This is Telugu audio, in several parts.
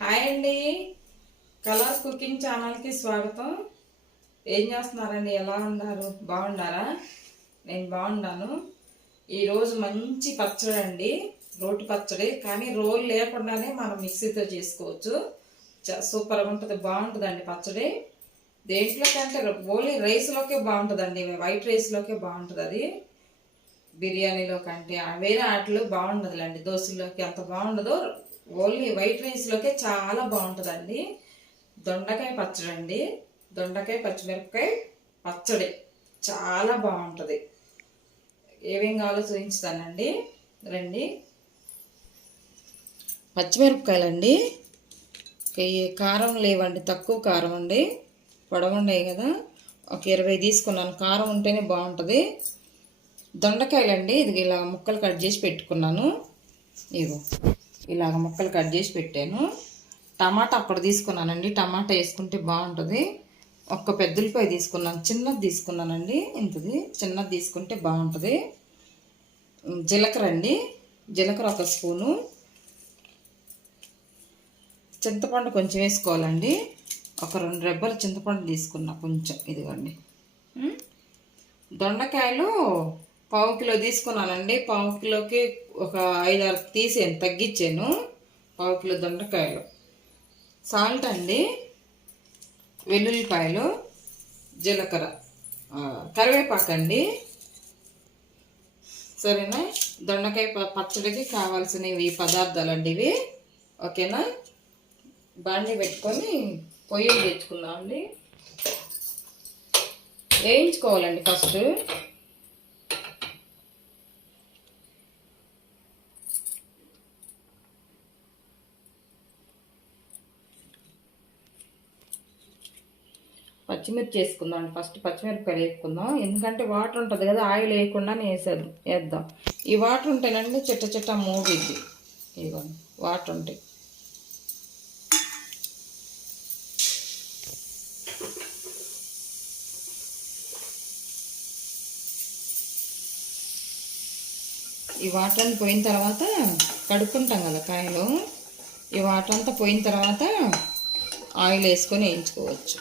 హాయ్ అండి. కలర్స్ కుకింగ్ ఛానల్కి స్వాగతం. ఏం చేస్తున్నారండి? ఎలా ఉన్నారు? బాగున్నారా? నేను బాగున్నాను. ఈరోజు మంచి పచ్చడి అండి, రోటి పచ్చడి. కానీ రోలు లేకుండానే మనం మిక్సీతో చేసుకోవచ్చు. సూపర్గా ఉంటుంది, బాగుంటుందండి పచ్చడి. దేంట్లో కంటే ఓన్లీ రైస్లోకే బాగుంటుందండి, వైట్ రైస్లోకే బాగుంటుంది అది. బిర్యానీలో కంటే వేరే ఆటలు బాగుండదులేండి, దోశలోకి అంత బాగుండదు. ఓన్లీ వైట్ రైస్లోకే చాలా బాగుంటుందండి. దొండకాయ పచ్చడి అండి, దొండకాయ పచ్చిమిరపకాయ పచ్చడి చాలా బాగుంటుంది. ఏమేం కావాలో చూపించుతానండి, రండి. పచ్చిమిరపకాయలండి, కారం లేవండి, తక్కువ కారం అండి, పొడవుండయి కదా. ఒక 20 తీసుకున్నాను, కారం ఉంటేనే బాగుంటుంది. దొండకాయలండి, ఇది ఇలా ముక్కలు కట్ చేసి పెట్టుకున్నాను. ఇగో ఇలాగ ముక్కలు కట్ చేసి పెట్టాను. టమాటా అప్పుడు తీసుకున్నానండి, టమాటా వేసుకుంటే బాగుంటుంది. ఒక్క పెద్దలపాయ తీసుకున్నాను, చిన్నది తీసుకున్నానండి, ఇంతది చిన్నది తీసుకుంటే బాగుంటుంది. జీలకర్ర అండి, జీలకర్ర ఒక స్పూను. చింతపండు కొంచెం వేసుకోవాలండి, ఒక 2 రెబ్బల చింతపండు తీసుకున్నా కొంచెం. ఇదిగోండి. దొండకాయలు 1/2 కిలో తీసుకున్నానండి. 1/2 కిలోకి ఒక 5-6 తీసాను, తగ్గించాను. 1/2 కిలో దొండకాయలు. సాల్ట్ అండి, వెల్లుల్లిపాయలు, జీలకర్ర, కరివేపాకు అండి. సరేనా? దొండకాయ పచ్చడికి కావాల్సినవి పదార్థాలండి ఇవి. ఓకేనా? బాండి పెట్టుకొని పొయ్యిలు తెచ్చుకుందాం అండి. వేయించుకోవాలండి ఫస్ట్. పచ్చిమిర్చి వేసుకుందాం ఫస్ట్. పచ్చిమిరపకాయలు వేసుకుందాం, ఎందుకంటే వాటర్ ఉంటుంది కదా, ఆయిల్ వేయకుండానే వేద్దాం. ఈ వాటర్ ఉంటేనండి చిట్ట చిట్ట మూగిద్ది. ఇదిగోండి, వాటర్ ఉంటాయి. ఈ వాటర్ అంతా పోయిన తర్వాత కడుక్కుంటాం కదా కాయలు, ఈ వాటర్ అంతా పోయిన తర్వాత ఆయిల్ వేసుకొని వేయించుకోవచ్చు.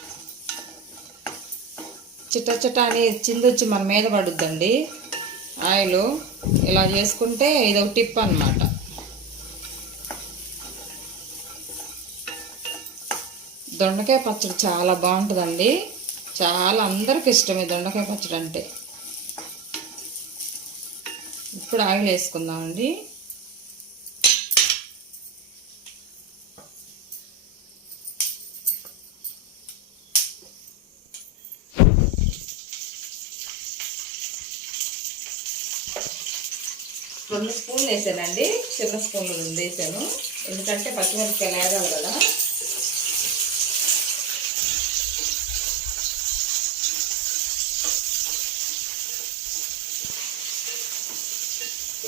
చిట్ట చిట్ట అని చిందొచ్చి మన మీద పడుద్దండి ఆయిల్. ఇలా చేసుకుంటే ఇదొక టిప్ అన్నమాట. దొండకాయ పచ్చడి చాలా బాగుంటుందండి, చాలా అందరికి ఇష్టమే దొండకాయ పచ్చడి అంటే. ఇప్పుడు ఆయిల్ వేసుకుందామండి. రెండు స్పూన్లు వేసానండి, చిన్న స్పూన్లు 2 వేసాను, ఎందుకంటే పచ్చిమిరపకాయలు వేగాలి కదా.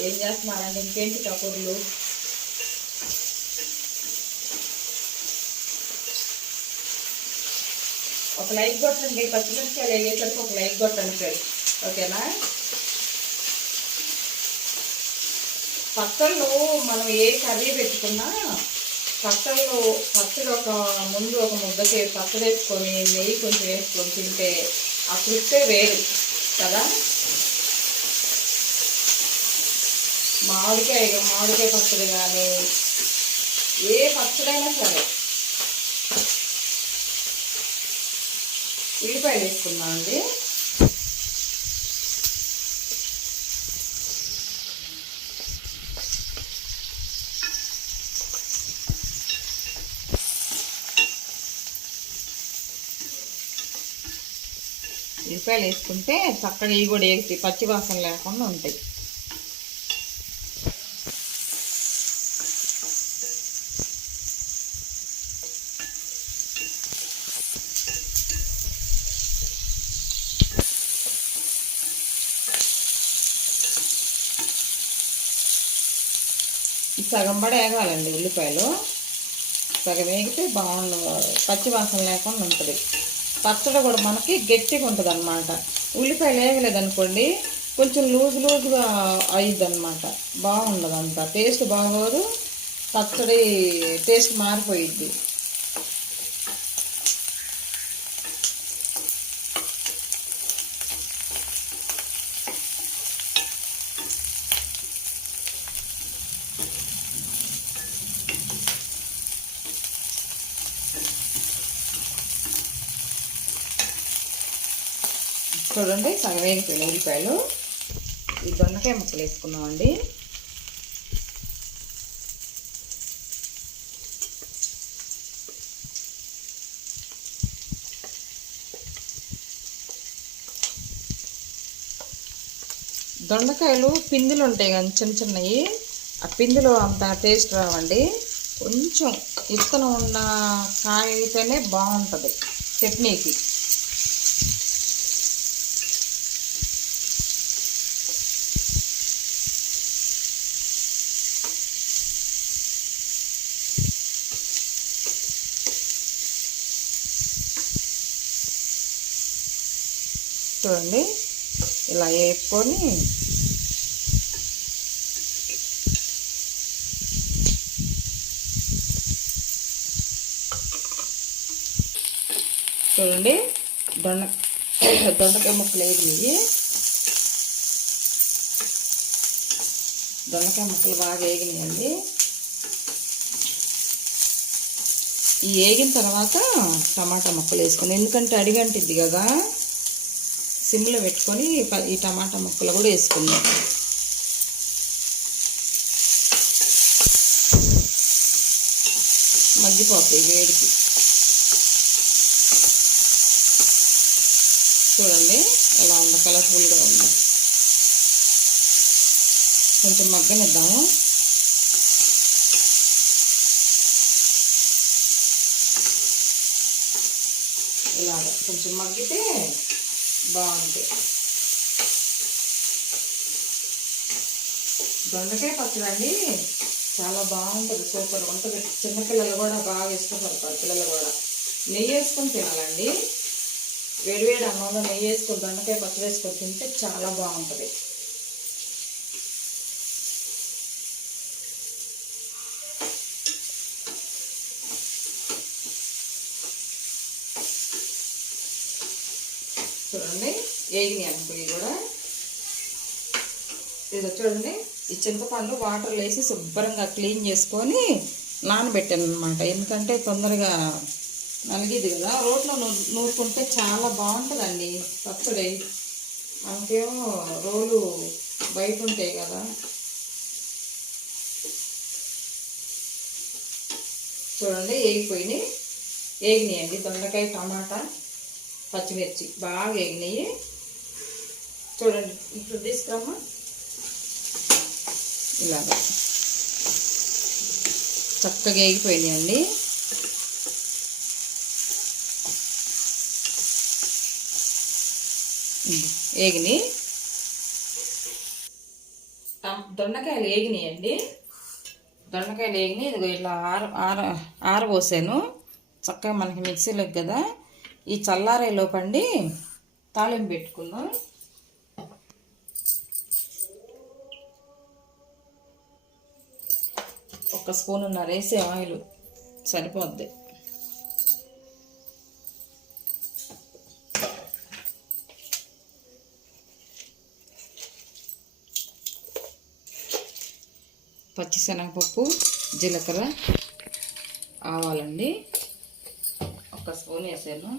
ఏం చేస్తున్నారండి? ఇంకేంటి కబుర్లు? ఒక లైక్ కొట్టండి, పచ్చిమిరపకాయలు వేసేసరికి ఒక లైక్ కొట్టండి ఫ్రెండ్స్. ఓకేనా? పచ్చళ్ళు మనం ఏ కర్రీ పెట్టుకున్నా పచ్చడి ఒక ముందు ఒక ముద్దకి పచ్చడి వేసుకొని నెయ్యి కొంచెం వేసుకొని తింటే ఆ తృప్తే వేరు కదా. మామిడికాయ పచ్చడి కానీ ఏ పచ్చడైనా సరే. ఉల్లిపాయలు వేసుకుందాం అండి. ఉల్లిపాయలు వేసుకుంటే చక్కగా ఇవి కూడా వేసి పచ్చి వాసన లేకుండా ఉంటాయి. సగం పడి వేగాలండి ఉల్లిపాయలు. సగం వేగితే పచ్చి వాసన లేకుండా ఉంటుంది. పచ్చడి కూడా మనకి గట్టిగా ఉంటుంది అన్నమాట. ఉల్లిపాయలు వేగలేదనుకోండి కొంచెం లూజుగా అయ్యిద్ది అన్నమాట, బాగుండదు, అంత టేస్ట్ బాగోదు, పచ్చడి టేస్ట్ మారిపోయిద్ది. చూడండి సగం వేగిపోయిన ఉల్లిపాయలు. ఈ దొండకాయ ముక్కలు వేసుకున్నామండి. దొండకాయలు పిందులు ఉంటాయి కానీ చిన్న చిన్నవి, ఆ పిందులు అంత టేస్ట్ రావండి. కొంచెం ఇత్తనం ఉన్న కాయ అయితేనే బాగుంటుంది చట్నీకి. చూడండి ఇలా వేపుకొని చూడండి దొండకాయ ముక్కలు వేగినాయి. దొండకాయ ముక్కలు బాగా వేగినాయండి. ఈ వేగిన తర్వాత టమాటా ముక్కలు వేసుకొని, ఎందుకంటే అడిగంటిద్ది కదా, సిమ్లో పెట్టుకొని ఈ టమాటా ముక్కలు కూడా వేసుకుందాం. మగ్గిపోతాయి వేడికి. చూడండి ఎలా ఉందో, కలర్ఫుల్గా ఉంది. కొంచెం మగ్గనిద్దాము. ఇలాగ కొంచెం మగ్గితే బాగుంటాయి. దొండకాయ పచ్చడి అండి చాలా బాగుంటుంది, సూపర్ ఉంటుంది. చిన్నపిల్లలు కూడా బాగా ఇష్టపడతారు. పిల్లలు కూడా నెయ్యి వేసుకొని తినాలండి. వేడివేడి అన్నంలో నెయ్యి వేసుకొని దొండకాయ పచ్చడి వేసుకొని తింటే చాలా బాగుంటుంది. చూడండి వేగినాయి అనుకోయి కూడా. ఇది చూడండి, ఈ చింతపండు వాటర్లో వేసి శుభ్రంగా క్లీన్ చేసుకొని నానబెట్టాను అనమాట. ఎందుకంటే తొందరగా నలిగిది కదా. రోట్లో నూరుకుంటే చాలా బాగుంటుందండి పచ్చడి. మనకేమో రోలు బయట ఉంటాయి కదా. చూడండి వేగినాయండి దొండకాయ, టమాటా, పచ్చిమిర్చి బాగా వేగినాయి. చూడండి ఇప్పుడు తీసుకురమ్మా. ఇలాగ చక్కగా వేగిపోయినాయండి. వేగినాయి దొండకాయలు వేగినాయండి. దొండకాయలు వేగినాయి. ఇదిగో ఇట్లా ఆరబోసాను చక్కగా. మనకి మిక్సీలోకి కదా. ఈ చల్లారే లోపండి తాలింపు పెట్టుకుందాం. ఒక స్పూనున్నర వేసే ఆయిల్ సరిపోద్ది. పచ్చిశనగపప్పు, జీలకర్ర, ఆవాలండి ఒక స్పూన్ వేసాను.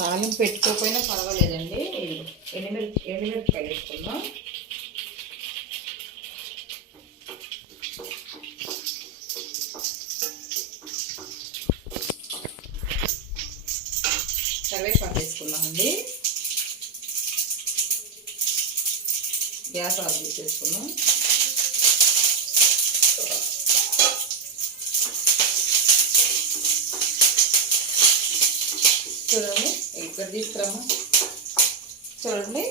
తాలింపు పెట్టుకోకపోయినా పర్వాలేదండి. ఎండుమిరపకాయలు వేసుకుందాం. కరివేపాకు వేసుకుందామండి. గ్యాస్ ఆఫ్ చేసేసుకుందాం. చూడండి ఇక్కడ తీసుకురామా. చూడండి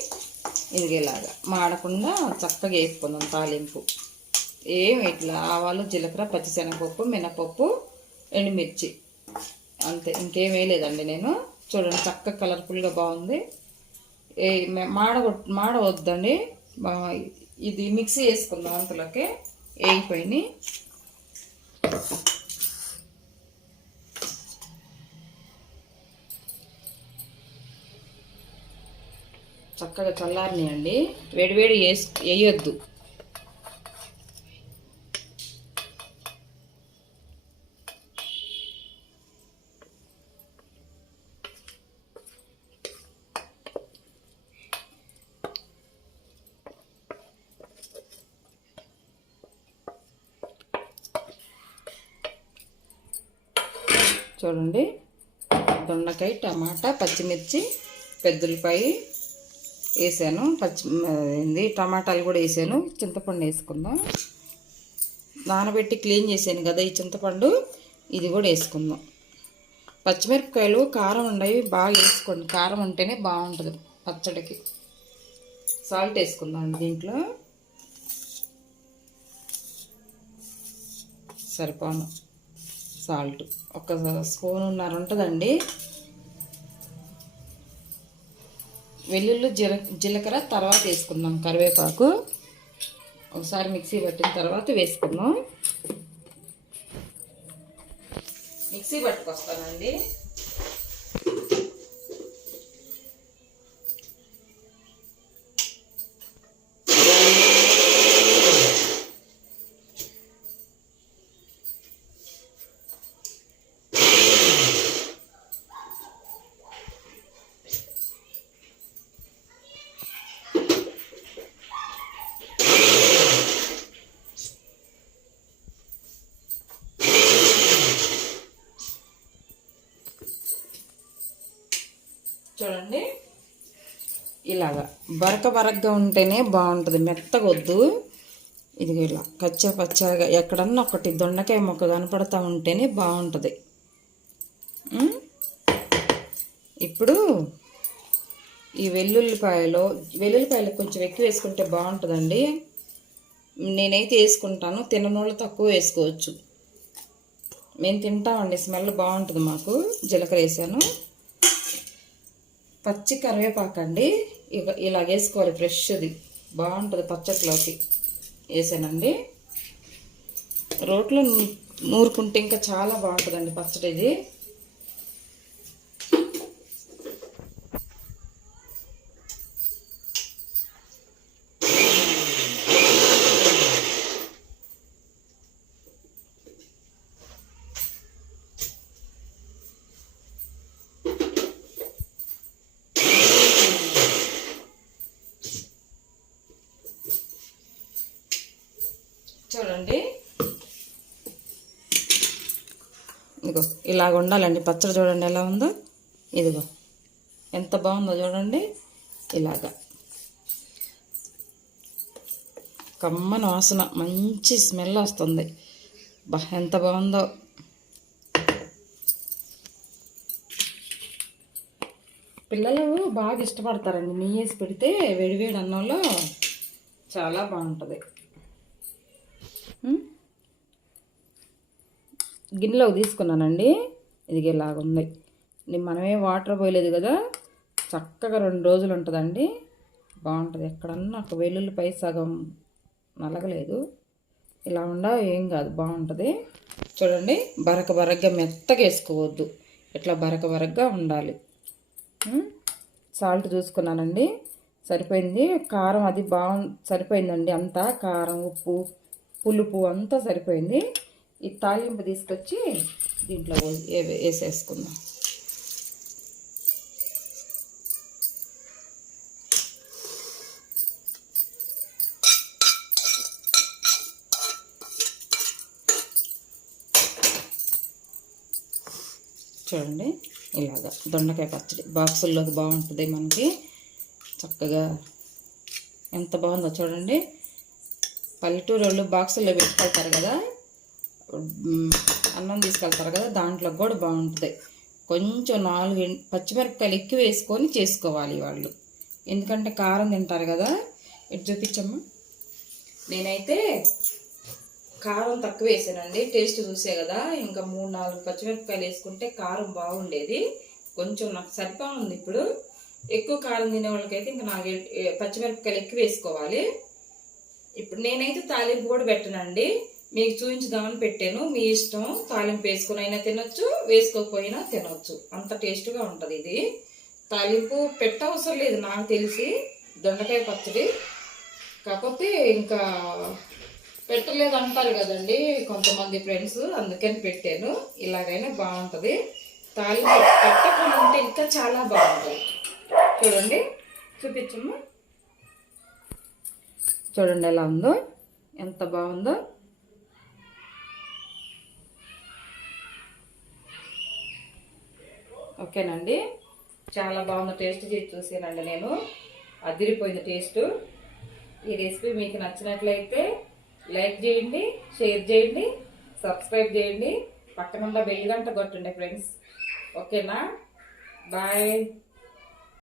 ఇదిగేలాగా మాడకుండా చక్కగా వేసుకుందాం తాలింపు. ఏమి ఇట్లా ఆవాలు, జీలకర్ర, పచ్చిశనగపప్పు, మినపప్పు, ఎండుమిర్చి, అంతే, ఇంకేం వేయలేదండి నేను. చూడండి చక్కగా కలర్ఫుల్గా బాగుంది. మాడవద్దండి. ఇది మిక్సీ వేసుకుందాం. అంతలోకే వేగిపోయినాయి. చక్కగా చల్లారినాయండి. వేడివేడి వేయొద్దు. చూడండి, దొండకాయ, టమాటా, పచ్చిమిర్చి, పెద్దలపాయ వేసాను. టమాటాలు కూడా వేసాను. చింతపండు వేసుకుందాం. నానబెట్టి క్లీన్ చేసాను కదా ఈ చింతపండు, ఇది కూడా వేసుకుందాం. పచ్చిమిరపకాయలు కారం ఉండవి, బాగా వేసుకోండి. కారం ఉంటేనే బాగుంటుంది పచ్చడికి. సాల్ట్ వేసుకుందాం దీంట్లో. సరిపోను సాల్ట్, 1 స్పూనున్నర ఉంటుందండి. వెల్లుల్లి, జీలకర్ర తర్వాత వేసుకుందాం. కరివేపాకు ఒకసారి మిక్సీ పట్టిన తర్వాత వేసుకుందాం. మిక్సీ పట్టుకొస్తానండి. చూడండి, ఇలాగా బరకగా ఉంటేనే బాగుంటుంది, మెత్తగా వద్దు. ఇది ఇలా పచ్చగా ఎక్కడన్నా ఒకటి దొండకాయ మొక్క కనపడతా ఉంటేనే బాగుంటుంది. ఇప్పుడు ఈ వెల్లుల్లిపాయలు కొంచెం ఎక్కువ వేసుకుంటే బాగుంటుందండి. నేనైతే వేసుకుంటాను, తిననోళ్ళు తక్కువ వేసుకోవచ్చు. మేము తింటామండి, స్మెల్ బాగుంటుంది మాకు. జీలకర్ర వేసాను. పచ్చి కరివేపాకండి, ఇలా వేసుకోవాలి, ఫ్రెష్ది బాగుంటుంది పచ్చట్లోకి. వేసానండి. రోట్లో నూరుకుంటే ఇంకా చాలా బాగుంటుందండి పచ్చడి ఇది. చూడండి, ఇదిగో ఇలాగ ఉండాలండి పచ్చడి. చూడండి ఎలా ఉందో, ఇదిగో ఎంత బాగుందో చూడండి. ఇలాగా కమ్మని వాసన, మంచి స్మెల్ వస్తుంది. ఎంత బాగుందో. పిల్లలు బాగా ఇష్టపడతారండి. నెయ్యి వేసి పెడితే వేడివేడి అన్నంలో చాలా బాగుంటుంది. గిన్నెలోకి తీసుకున్నానండి. ఇది ఇలాగుంది. మనమే వాటర్ పోయలేదు కదా, చక్కగా 2 రోజులు ఉంటుందండి. బాగుంటుంది. ఎక్కడన్నా ఒక వెల్లుల్లిపాయ సగం నలగలేదు. ఇలా ఏం కాదు, బాగుంటుంది. చూడండి, బరకగా మెత్తగా వేసుకోవద్దు, ఇట్లా బరకగా ఉండాలి. సాల్ట్ చూసుకున్నానండి, సరిపోయింది. కారం అది సరిపోయిందండి. అంతా కారం, ఉప్పు, పులుపు అంతా సరిపోయింది. ఈ తాలింపు తీసుకొచ్చి దీంట్లో వేసేసుకుందాం. చూడండి, ఇలాగా దొండకాయ పచ్చడి బాక్సుల్లోకి బాగుంటుంది మనకి. చక్కగా ఎంత బాగుందో చూడండి. పల్లెటూరు వాళ్ళు బాక్సుల్లో పెట్టుకెళ్తారు కదా, అన్నం తీసుకెళ్తారు కదా, దాంట్లో కూడా బాగుంటుంది. కొంచెం 4 పచ్చిమిరపకాయలు ఎక్కువ వేసుకొని చేసుకోవాలి వాళ్ళు. ఎందుకంటే కారం తింటారు కదా. ఇటు చూపించమ్మా. నేనైతే కారం తక్కువ వేసానండి. టేస్ట్ చూసే కదా, ఇంకా 3-4 పచ్చిమిరపకాయలు వేసుకుంటే కారం బాగుండేది. కొంచెం నాకు సరిపా ఉంది. ఇప్పుడు ఎక్కువ కారం తినే వాళ్ళకైతే ఇంకా 4 పచ్చిమిరపకాయలు ఎక్కువ వేసుకోవాలి. ఇప్పుడు నేనైతే తాలింపు కూడా పెట్టనండి, మీకు చూపించుదామని పెట్టాను. మీ ఇష్టం, తాలింపు వేసుకుని అయినా తినొచ్చు, వేసుకోకపోయినా తినొచ్చు. అంత టేస్ట్గా ఉంటుంది ఇది. తాలింపు పెట్టవసరం లేదు నాకు తెలిసి దొండకాయ పచ్చడి. కాకపోతే ఇంకా పెట్టలేదు అంటారు కదండి కొంతమంది ఫ్రెండ్స్, అందుకని పెట్టాను. ఇలాగైనా బాగుంటుంది. తాలింపు పెట్టకుండా ఉంటే ఇంకా చాలా బాగుంటుంది. చూడండి, చూపించమ్మా. చూడండి ఎలా ఉందో, ఎంత బాగుందో. ఓకేనండి, చాలా బాగుంది. టేస్ట్ చేసి చూసానండి నేను, అదిరిపోయింది టేస్ట్. ఈ రెసిపీ మీకు నచ్చినట్లయితే లైక్ చేయండి, షేర్ చేయండి, సబ్స్క్రైబ్ చేయండి, పక్కనున్న బెల్ గంట కొట్టండి ఫ్రెండ్స్. ఓకేనా, బాయ్.